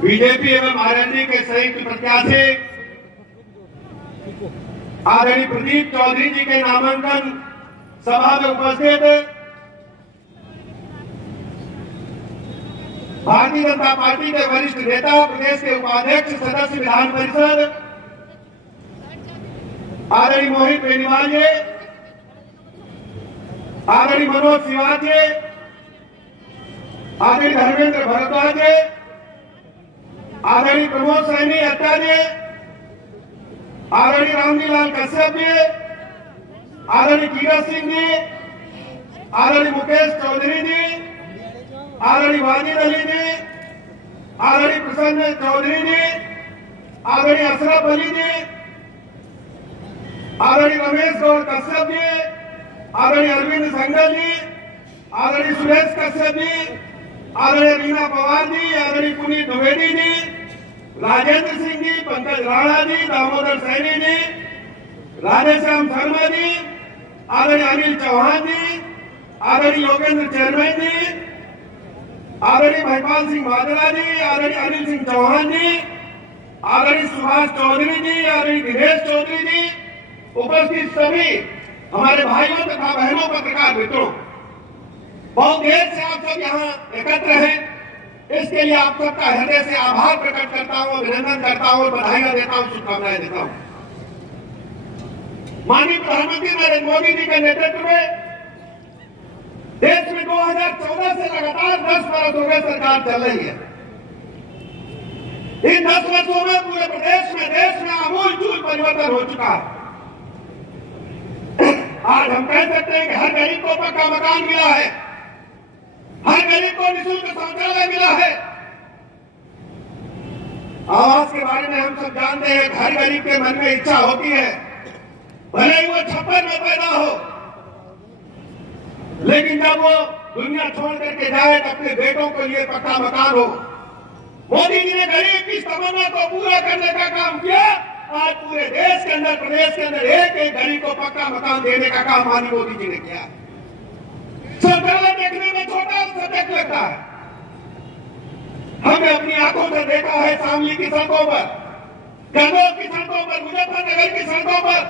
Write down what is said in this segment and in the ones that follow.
BJP एवं RLD के संयुक्त प्रत्याशी आदरणीय प्रदीप चौधरी जी के नामांकन सभा में उपस्थित भारतीय जनता पार्टी के वरिष्ठ नेता, प्रदेश के उपाध्यक्ष सदस्य विधान परिषद आदरणीय मोहित बेनीवाल जी, आदरणीय मनोज सिवाज जी, आदरणीय धर्मेंद्र भारद्वाज जी, आदरणीय प्रमोद सैनी अट्टा जी, आदरणीय रामजीलाल कश्यप जी, आदरणीय कीरत सिंह जी, आदरणीय मुकेश चौधरी जी, आदरणीय वाजिद अली जी, आदरणीय प्रसन्न चौधरी जी, आदरणीय अशरफ अली जी, आदरणीय रमेश गौर कश्यप जी, आदरणीय अरविंद संगल जी, आदरणीय सुरेश कश्यप जी, आदरणीय रीना पवार जी, आदरणीय पुनीत द्विवेदी जी, राजेंद्र सिंह जी, पंकज राणा जी, दामोदर सैनी जी, राधेश्याम शर्मा जी, आदरणीय अनिल चौहान जी, आदरणीय योगेंद्र चेयरमैन जी, आदरणीय महिपाल सिंह माजरा जी, आदरणीय अनिल सिंह चौहान जी, आदरणीय सुभाष चौधरी जी, आदरणीय दिनेश चौधरी जी, उपस्थित सभी हमारे भाइयों तथा बहनों, पत्रकार मित्रों, बहुत देर से आप सब यहाँ एकत्र हैं। इसके लिए आप सबका हृदय से आभार प्रकट करता हूँ, अभिनंदन करता हूँ, बधाइयां देता हूँ, शुभकामनाएं देता हूँ। माननीय प्रधानमंत्री नरेंद्र मोदी जी के नेतृत्व में देश में 2014 से लगातार 10 वर्ष हो गए सरकार चल रही है। इन 10 वर्षों में पूरे प्रदेश में, देश में आमूल-चूल परिवर्तन हो चुका है। आज हम कह सकते हैं कि हर गरीब को पक्का मकान मिला है, हर गरीब को निःशुल्क शौचालय मिला है। आवास के बारे में हम सब जानते हैं, हर गरीब के मन में इच्छा होती है, भले ही वो 56 में पैदा हो, लेकिन जब वो दुनिया छोड़ करके जाए तो अपने बेटों के लिए पक्का मकान हो। मोदी जी ने गरीब की तमन्ना को पूरा करने का काम किया। आज पूरे देश के अंदर, प्रदेश के अंदर एक एक गरीब को पक्का मकान देने का काम माननीय मोदी जी ने किया। शौचालय देखने में छोटा सब्जेक्ट लगता है, हमने अपनी आंखों से देखा है। शामली की सड़कों पर, गंगोह की सड़कों पर, मुजफ्फरनगर की सड़कों पर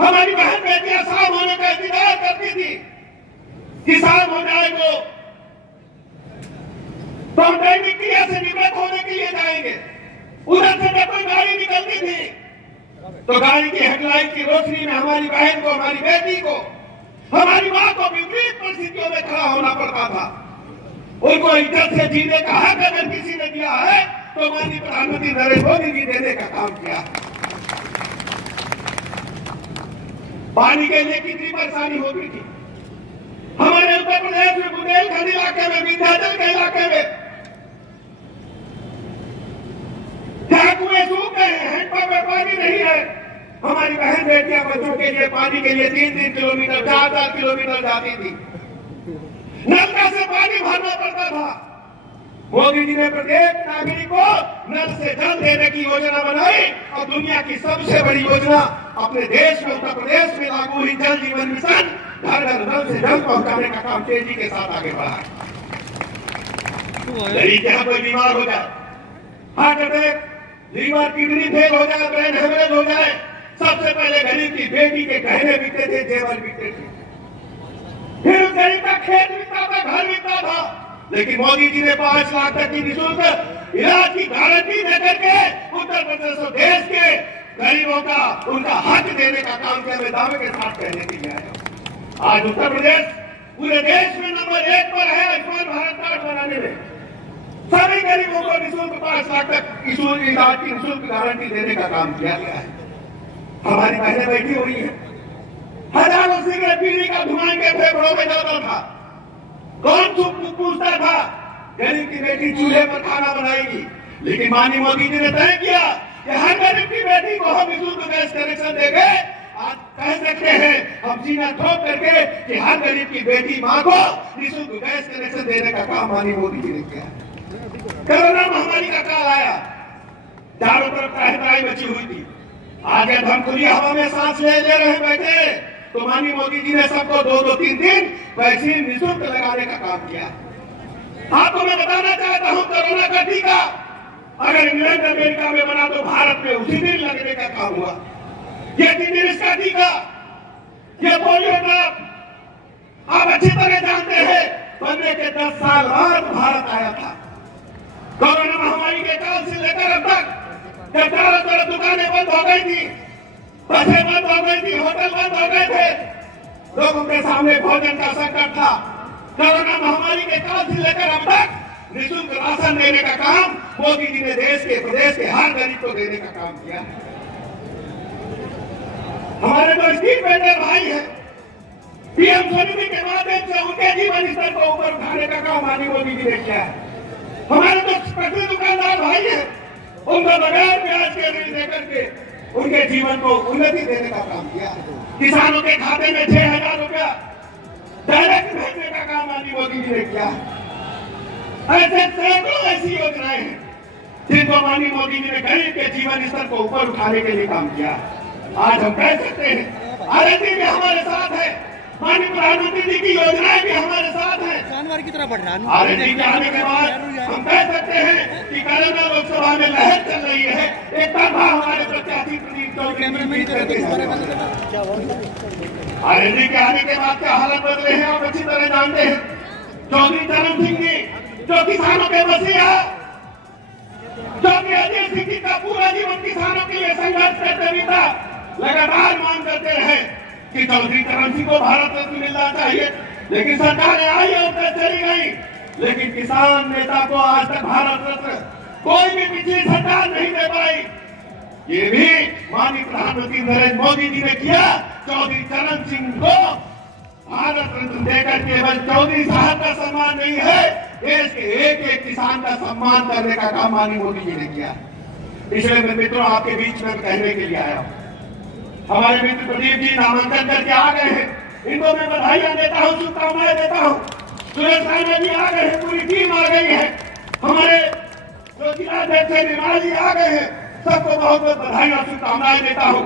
हमारी बहन बेटियां शाम होने का इंतजार करती थी कि शाम हो जाए तो हम दैनिक क्रिया से निवृत्त होने के लिए जाएंगे। उधर से जब कोई गाड़ी निकलती थी तो गाड़ी की हेडलाइट की रोशनी में हमारी बहन को, हमारी बेटी को, हमारी मां को विपरीत परिस्थितियों में खड़ा होना पड़ता था। उनको इज्जत से जीने का हक अगर किसी ने दिया है तो माननीय प्रधानमंत्री नरेंद्र मोदी जी देने का काम किया। पानी के लिए कितनी परेशानी होती थी हमारे उत्तर प्रदेश में, बुंदेलखंड इलाके में, विंध्याचल के इलाके में, जहां कुएं सूख गए हैं, हैंडपंप में पानी नहीं है, हमारी बहन बेटियां बच्चों के लिए पानी के लिए 3-3 किलोमीटर, 4-4 किलोमीटर जाती थी। नलका से पानी भरना पड़ता था। मोदी जी ने प्रत्येक नागरिक को नल से जल देने की योजना बनाई और दुनिया की सबसे बड़ी योजना अपने देश में, उत्तर प्रदेश में लागू हुई जल जीवन मिशन, घर घर नल से जल पहुंचाने का काम तेजी के साथ आगे बढ़ा है। गरीब यहाँ कोई बीमार हो जाए, heart attack, liver, kidney fail हो जाए, ब्रेन हेमरेज हो जाए, सबसे पहले गरीब की बेटी के गहने बिकते थे, जेवर बिकते थे, फिर उस गरीब का खेत बिकता था, घर बिकता था। लेकिन मोदी जी ने 5 लाख तक की निःशुल्क इलाज की गारंटी देकर के उत्तर प्रदेश और देश के गरीबों का, उनका हक देने का काम किया। मैं दावे के साथ कहने के लिए आया। आज उत्तर प्रदेश पूरे देश में नंबर 1 पर है आयुष्मान भारत कार्ड बनाने में। सभी गरीबों को निःशुल्क 5 लाख तक इलाज की निःशुल्क गारंटी देने का काम किया गया है। हमारी बहनें बैठी हुई है, हजारों सिगरेट पीने का धुआं के फेफड़ों में जाता था। कौन पूछता था गरीब की बेटी चूल्हे पर खाना बनाएगी? लेकिन माननीय मोदी जी ने तय किया कि हर गरीब की बेटी को हम निःशुल्क गैस कनेक्शन देंगे। आज कह सकते हैं हम सीना ठोक करके कि हर गरीब की बेटी मां को निःशुल्क गैस कनेक्शन देने का काम माननीय मोदी जी ने किया। कोरोना महामारी का काल आया, चारों तरफ त्राही मची हुई थी। आज जब हम खुली हवा में सांस ले रहे बैठे तो माननीय मोदी जी ने सबको 2-3 दिन वैक्सीन निःशुल्क लगाने का काम किया। आपको मैं बताना चाहता हूं, कोरोना का टीका अगर इंग्लैंड अमेरिका में बना तो भारत में उसी दिन लगने का काम हुआ। ये टीटीएस का टीका, ये पोलियो ड्रॉप आप अच्छी तरह जानते हैं, बनने के 10 साल बाद भारत आया था। कोरोना महामारी के काल से लेकर अब तक जब चारों तरफ दुकानें बंद हो गई थी, बसें बंद हो गई थी, होटल बंद हो गए थे, लोगों के सामने भोजन का संकट था। कोरोना महामारी के काल से लेकर अब तक निःशुल्क राशन देने का काम मोदी जी ने देश के प्रदेश के हर गरीब को देने का काम किया। हमारे जो स्ट्रीट वेंडर भाई है, पीएम स्वनिधि के माध्यम से उनके जीवन स्तर को ऊपर उठाने का काम माननीय मोदी जी ने किया है। हमारे जो पटरी दुकानदार भाई है, उनको बगैर ब्याज के ऋण देकर के उनके जीवन को उन्नति देने का काम किया। किसानों के खाते में 6,000 रुपया डायरेक्ट भेजने का काम माननीय मोदी जी ने किया। ऐसे सैकड़ों ऐसी योजनाएं हैं जिनको माननीय मोदी जी ने गरीब के जीवन स्तर को ऊपर उठाने के लिए काम किया। आज हम कह सकते हैं आरएनडी भी हमारे साथ है, माननीय प्रधानमंत्री जी की योजनाएं भी हमारे साथ हैं। जानवर की तरह बढ़ रहा है। आरएनडी के आने के बाद हम कह सकते हैं कि कल लोकसभा में लहर चल रही है। एक तरफा हमारे प्रत्याशी प्रदीप चौधरी आरएनडी के आने के बाद क्या हालत बदले हैं आप अच्छी तरह जानते हैं। चौधरी चरण सिंह जी जो किसानों के मसीहा, जो कि अजय सिंह जी का पूरा जीवन किसानों के लिए संघर्ष करते बीता, लगातार मांग करते रहे कि चौधरी चरण सिंह को भारत रत्न मिलना चाहिए, लेकिन सरकारें आई और चली गई, लेकिन किसान नेता को आज तक भारत रत्न कोई भी पिछली सरकार नहीं दे पाई। ये भी माननीय प्रधानमंत्री नरेंद्र मोदी जी ने किया। चौधरी चरण सिंह को भारत रत्न देकर केवल चौधरी साहब का सम्मान नहीं है, देश के एक एक किसान का सम्मान करने का काम माननीय मोदी जी ने किया। इसलिए मैं मित्रों आपके बीच में कहने के लिए आया हूं। हमारे मित्र प्रदीप जी नामांकन करके आ गए हैं, इनको मैं बधाइयां देता हूं, शुभकामनाएं देता हूं। सुरेश राणा जी आ गए हैं, पूरी टीम आ गई है, हमारे जो जिलाध्यक्ष निर्मला जी आ गए हैं, सबको बहुत बहुत बधाइयां शुभकामनाएं देता हूं।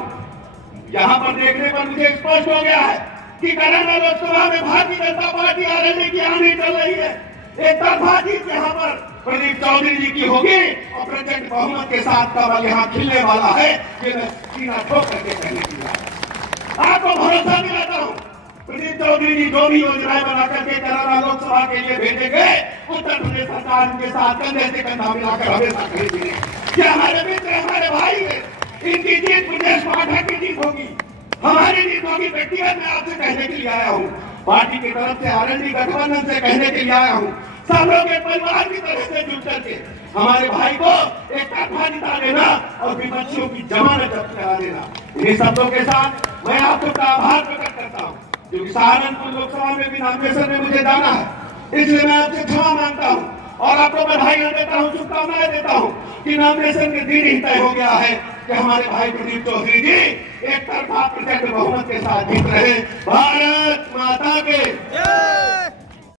यहाँ पर देखने पर मुझे स्पष्ट हो गया है कि कनाडा लोकसभा में भारतीय जनता पार्टी आरएनडी की आंधी चल रही है। एक तरफा जीत यहाँ पर प्रदीप चौधरी जी की होगी और प्रचंड बहुमत के साथ कमल यहाँ खिलने वाला है। ये मैं सीना ठोक करके कहने के लिए आपको भरोसा दिलाता हूँ। प्रदीप चौधरी जी जो भी योजनाएं बना करके कनाडा लोकसभा के लिए भेजे गए, उत्तर प्रदेश सरकार उनके साथ कंधे से कंधा मिलाकर हमेशा खड़ी थी। ये हमारे मित्र, हमारे भाई है, इनकी जीत प्रदेश पाठक की जीत होगी, हमारी जीत होगी। व्यक्तिगत मैं आपसे कहने के लिए आया हूँ, पार्टी की तरफ से आरएनडी गठबंधन से कहने के लिए आया हूँ, सब लोग एक परिवार की तरह से जुड़ करके हमारे भाई को एक तरफा जिता देना और विपक्षियों की जमानत जब्त करा देना। इन्हीं शब्दों के साथ मैं आप सबका आभार प्रकट करता हूँ, क्योंकि सहारनपुर लोकसभा में भी नामांकन में मुझे जाना है, इसलिए मैं आपसे क्षमा मांगता हूँ और आपको बधाइयां देता हूँ, शुभकामनाएं देता हूँ कि नामांकन के दिन ही तय हो गया है कि हमारे भाई प्रदीप चौधरी जी एक तरफा प्रचंड बहुमत के साथ जीत रहे। भारत माता के